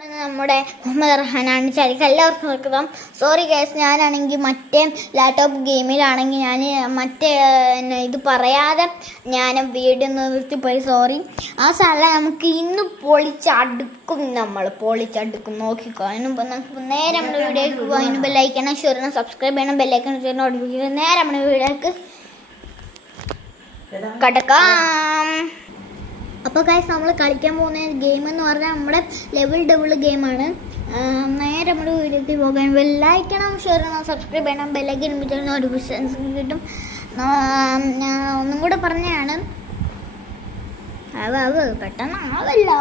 നമ്മുടെ മുഹമ്മദ് റഹാനാണ് ചരിക്ക് എല്ലാവർക്കും welcome. Sorry guys, ഞാനാണെങ്കിൽ മറ്റേ ലാപ്ടോപ്പ് ഗെയിമിലാണെങ്കിൽ ഞാൻ മറ്റേ ഇത് പറയാതെ ഞാൻ വീഡിയോ നിർത്തിപ്പോയി. സോറി. ആ സ്ഥലം നമുക്ക് ഇന്ന് പൊളിച്ചടുക്കും, നമ്മൾ പൊളിച്ചടുക്കും. നോക്കിക്കോ. അതിനുമ്പോൾ നമുക്ക് നേരെ നമ്മുടെ വീഡിയോക്ക് പോകും. അതിന് ബെല്ലൈക്കണം, ഷുവറിന് സബ്സ്ക്രൈബ് ചെയ്യണം, ബെല്ലൈക്കണം നോട്ടിഫിക്കേഷൻ. നേരെ നമ്മുടെ വീഡിയോക്ക് കടക്കാം. അപ്പോൾ ഗൈസ്, നമ്മൾ കളിക്കാൻ പോകുന്ന ഗെയിം എന്ന് പറഞ്ഞാൽ നമ്മുടെ ലെവൽ ഡബിൾ ഗെയിമാണ്. നേരെ നമ്മുടെ വീഡിയോയിൽ പോകാൻ ബെല്ലൈക്കണം, ഷെയർ ചെയ്യണം, സബ്സ്ക്രൈബ് ചെയ്യണം, ബെല്ലൈക്കൻ നോട്ടിഫിക്കേഷൻസ് കിട്ടും. ഞാൻ ഒന്നും കൂടെ പറഞ്ഞതാണ്, പെട്ടെന്ന് ആവല്ലോ.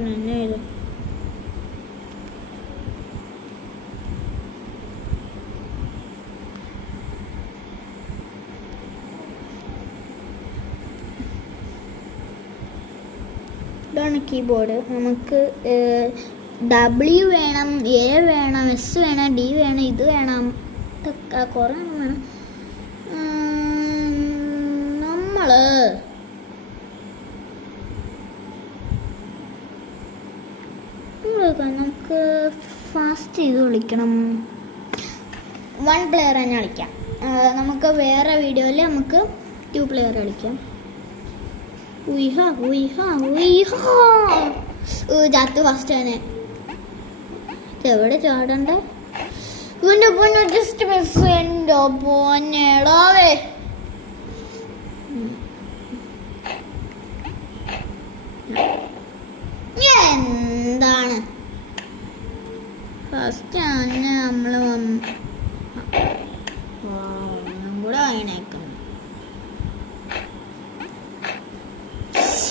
Ini itu ഇതാണ് കീബോർഡ്. നമുക്ക് W വേണം, A വേണം, S വേണം, D വേണം, ഇത് വേണം, ഇതൊക്കെ കുറേ വേണം. നമ്മള് നമുക്ക് ഫാസ്റ്റ് ചെയ്ത് കളിക്കണം. 1 പ്ലെയർ തന്നെ കളിക്കാം. നമുക്ക് വേറെ വീഡിയോയിൽ നമുക്ക് 2 പ്ലെയർ കളിക്കാം. ചാത്ത് ഫസ്റ്റ് തന്നെ. എവിടെ ചാടണ്ടേ? Just miss. എൻ്റെ പോന്നേടാവേ. എന്താണ് ഫസ്റ്റ് തന്നെ നമ്മൾ ഒന്നും കൂടെ അതിനേക്കുന്നു.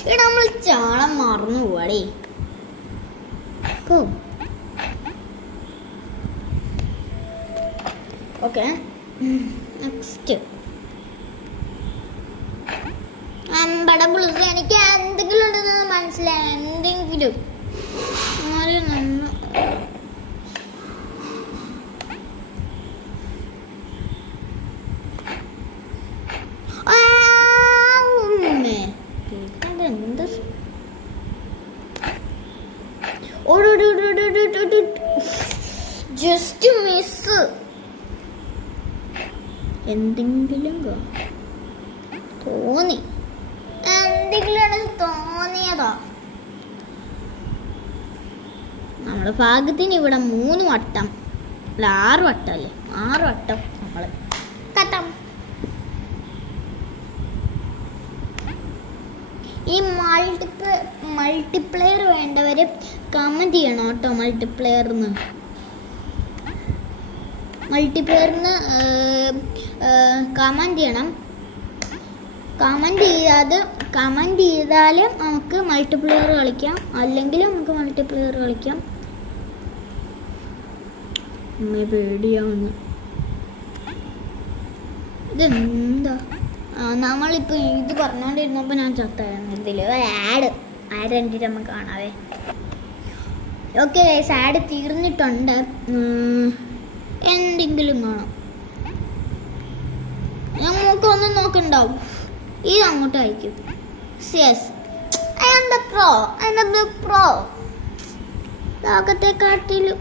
ഇവിടെ നമ്മൾ ചാളം മറന്നു പോവാടേ. ഓക്കെ, നെക്സ്റ്റ് എനിക്ക് എന്തെങ്കിലും ഉണ്ടെന്ന് മനസ്സിലായി. എന്തെങ്കിലും എന്ത് ജസ്റ്റ് മിസ്. എന്തെങ്കിലും തോന്നി, എന്തെങ്കിലും തോന്നിയതാ. നമ്മുടെ ഭാഗ്യത്തിന് ഇവിടെ 3 വട്ടം അല്ല 6 വട്ടം അല്ലേ, 6 വട്ടം നമ്മൾ കട്ടം. ഈ മൾട്ടിപ്ലെയർ വേണ്ടവര് കമന്റ് ചെയ്യണം കേട്ടോ. മൾട്ടിപ്ലെയറിന് കമന്റ് ചെയ്യണം. കമന്റ് ചെയ്താലും നമുക്ക് മൾട്ടിപ്ലെയർ കളിക്കാം, അല്ലെങ്കിൽ നമുക്ക് മൾട്ടിപ്ലെയർ കളിക്കാം. പേടിയാവുന്നു. ഇതെന്താ? നമ്മളിപ്പോൾ ഇത് പറഞ്ഞുകൊണ്ടിരുന്നപ്പോൾ ഞാൻ ചത്തായിരുന്നു. ഇതിൽ ആഡ് കണ്ടിട്ട് നമുക്ക് കാണാവേ. ഓക്കെ ഗൈസ്, ആഡ് തീർന്നിട്ടുണ്ട്. എന്തെങ്കിലും കാണാം. നമുക്കൊന്നും നോക്കണ്ടാവും. ഇത് അങ്ങോട്ട് അയക്കും. ലോകത്തെക്കാട്ടിലും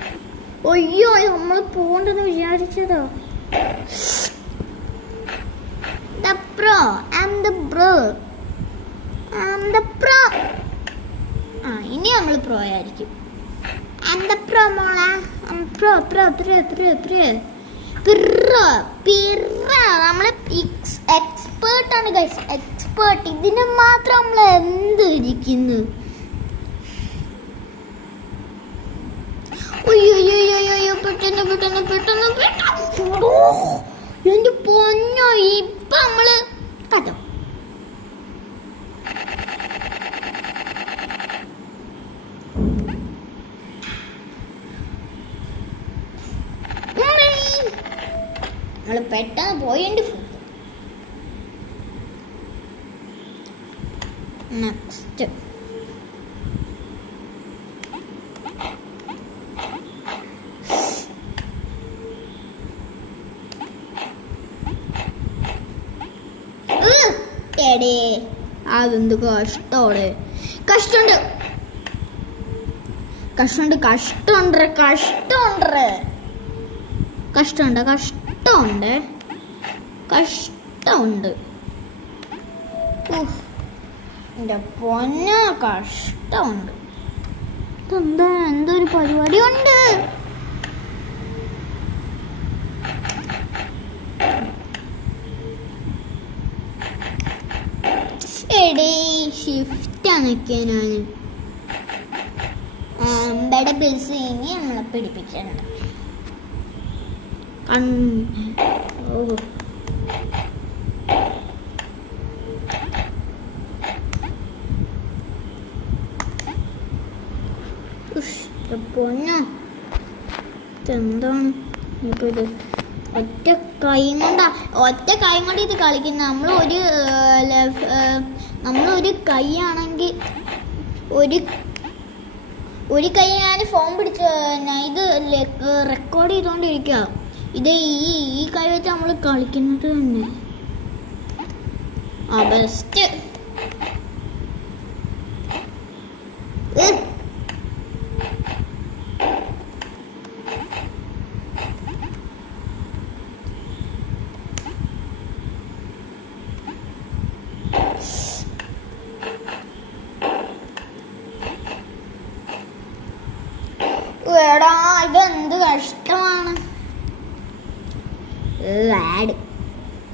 ഒയ്യോ നമ്മൾ പോണ്ടെന്ന് വിചാരിച്ചതോ. ഇനി നമ്മൾ പ്രോ ആയിരിക്കും. നമ്മള് എക്സ്പേർട്ട് ആണ് ഗൈസ്, എക്സ്പേർട്ട്. ഇതിന് മാത്രം നമ്മൾ എന്ത് ഇരിക്കുന്നു. പെട്ടെന്ന് എന്റെ പൊന്നോ. ഇപ്പൊ നമ്മള് കേട്ടോ നമ്മള് പെട്ടെന്ന് പോയിണ്ട്. നെക്സ്റ്റ് എടേ അതെന്ത് കഷ്ടോടെ കഷ്ടമുണ്ട് കഷ്ടമുണ്ട് കഷ്ടമുണ്ട് കഷ്ടമുണ്ട് കഷ്ടമുണ്ട് കഷ്ടമുണ്ട് കഷ്ടമുണ്ട് എൻ്റെ പൊന്ന കഷ്ടമുണ്ട് ഇതെന്താ എന്തൊരു പരിപാടി ഉണ്ട് എടേ ഷിഫ്റ്റാണൊക്കെ ഞാൻ അമ്പടെ ബിൽസ് കഴിഞ്ഞ് നമ്മളെ പിടിപ്പിച്ചിട്ടുണ്ട് പൊന്നോ ഇതെന്താണ് ഇത് ഒറ്റ കൈ കൊണ്ട് ഇത് കളിക്കുന്നത് നമ്മളൊരു കൈയാണെങ്കിൽ ഒരു കൈ ഞാൻ ഫോൺ പിടിച്ച് ഇത് റെക്കോർഡ് ചെയ്തുകൊണ്ടിരിക്കുക ഇത് ഈ കൈ വെച്ച് നമ്മൾ കളിക്കുന്നത് തന്നെ ബെസ്റ്റ് എടാ ഇതെന്ത് കഷ്ടമാണ് ആഡ്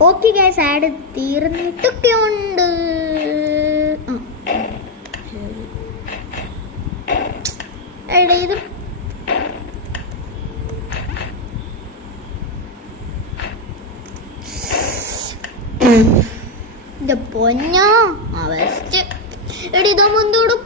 ഓക്കെ ഗൈസ് ആഡ് തീർന്നിട്ടൊക്കെ ഉണ്ട് എടാ ഇത് പൊന്നോ അവസ്ഥ എടി ഇതാകുമ്പോ എന്തോടും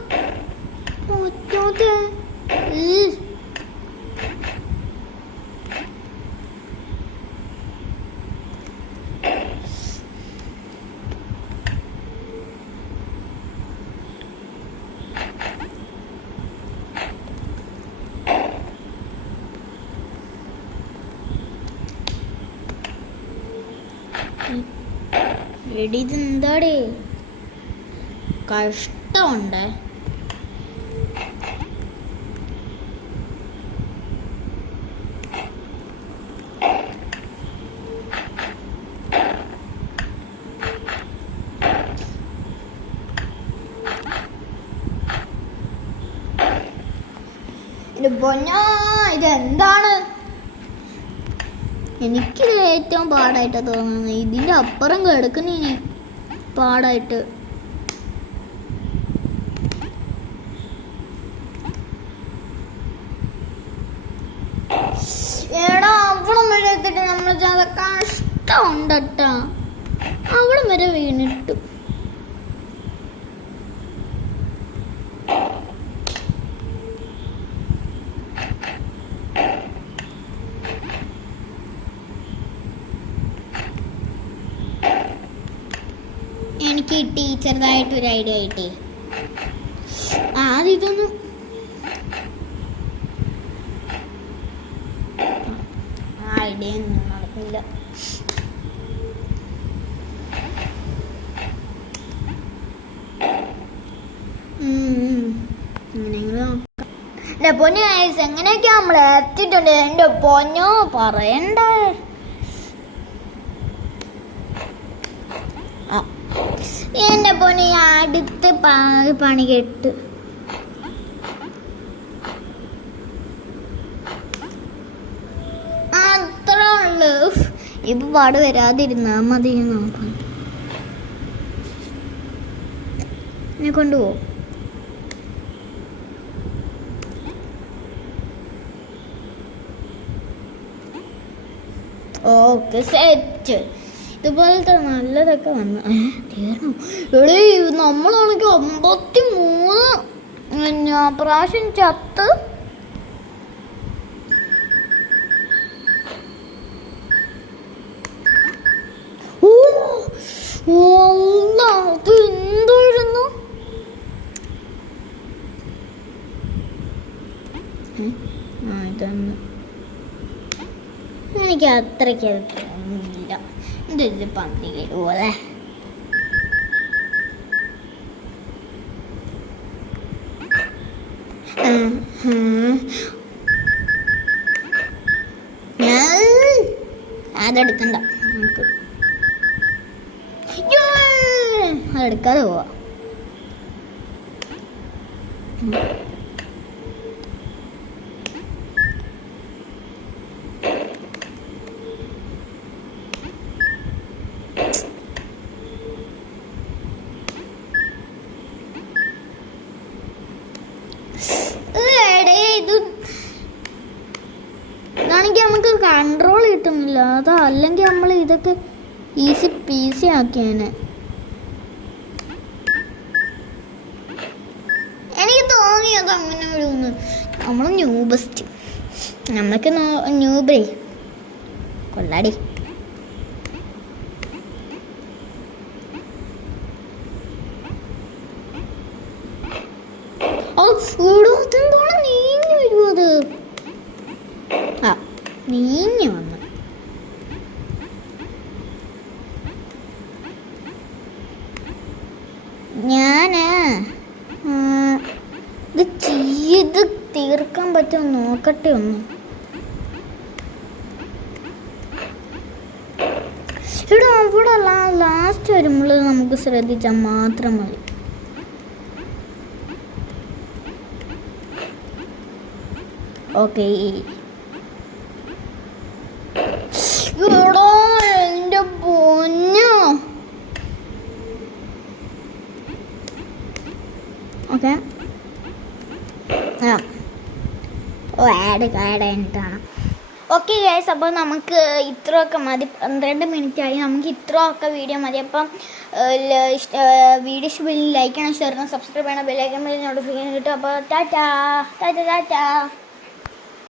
എടി ഇതെന്താടേ കഷ്ടമുണ്ട് ഇതെന്താണ് എനിക്കിത് ഏറ്റവും പാടായിട്ടാണ് തോന്നുന്നത് ഇതിൻ്റെ അപ്പുറം കിടക്കുന്ന ഇനി പാടായിട്ട് എടാ അവിടം വരെ എത്തിട്ട് നമ്മൾ കഷ്ടമുണ്ട് കേട്ടാ അവിടം വരെ വീണിട്ടു എനിക്ക് കിട്ടി ചെറുതായിട്ടൊരു ഐഡിയ കിട്ടി ഇതൊന്നും ഐഡിയ ഒന്നും നടക്കില്ല എൻ്റെ പൊന്നു എങ്ങനെയൊക്കെയാ നമ്മൾ എത്തിയിട്ടുണ്ട് എൻ്റെ പൊന്നോ പറയണ്ടേ എൻ്റെ പൊന്നെ അടുത്ത് പണി കെട്ട് അത്ര ഉള്ളു ഇപ്പൊ പാട് വരാതിരുന്നാ മതി നോക്കാം എന്നെ കൊണ്ടുപോകും ഓക്കെ സെറ്റ് ഇതുപോലത്തെ നല്ലതൊക്കെ വന്നു തീർന്നു എടീ നമ്മളാണെങ്കിൽ 53 പ്രാവശ്യം ചത്ത് അത് എന്തായിരുന്നു ഇതൊന്ന് എനിക്ക് അത്രയ്ക്ക് അത് തോന്നുന്നില്ല. ഇതൊരു പന്തി പോലെ അതെടുക്കണ്ട, നമുക്ക് അതെടുക്കാതെ പോവാ. ഇതാണെങ്കിൽ നമുക്ക് കൺട്രോൾ കിട്ടുന്നില്ല. അതല്ലെങ്കിൽ നമ്മൾ ഇതൊക്കെ ഈസി പീസി ആക്കിയേനെ. എനിക്ക് തോന്നിയത് അങ്ങനെ ഒരു നമ്മൾ ന്യൂബസ്റ്റ്, നമ്മൾക്ക് ന്യൂബേ കൊള്ളാടി. ഓടോത്തെന്തോളം നീങ്ങി വരുമോ അത്? ആ നീങ്ങി വന്നു. ഞാന് ഇത് ചെയ്ത് തീർക്കാൻ പറ്റുമോ നോക്കട്ടെ ഒന്ന്. ഇവിടെ അവിടെ ലാസ്റ്റ് വരുമ്പോൾ നമുക്ക് ശ്രദ്ധിച്ചാൽ മാത്രം മതി. ഓക്കെ, എന്റെ പൊന്നോ. ഓക്കെ, ആഡ് കഴിഞ്ഞിട്ടാണ്. ഓക്കെ ഗൈസ്, അപ്പോൾ നമുക്ക് ഇത്രയൊക്കെ മതി. 12 മിനിറ്റ് ആയി. നമുക്ക് ഇത്രയൊക്കെ വീഡിയോ മതി. അപ്പം വീഡിയോ ഇഷ്ടപ്പെട്ട് ലൈക്ക് ചെയ്യണം, ഷെയർ ചെയ്യണം, സബ്സ്ക്രൈബ് ചെയ്യണം, ബെല്ലൈക്കൺ നോട്ടിഫിക്കേഷൻ കിട്ടും. അപ്പോൾ ടാറ്റാ.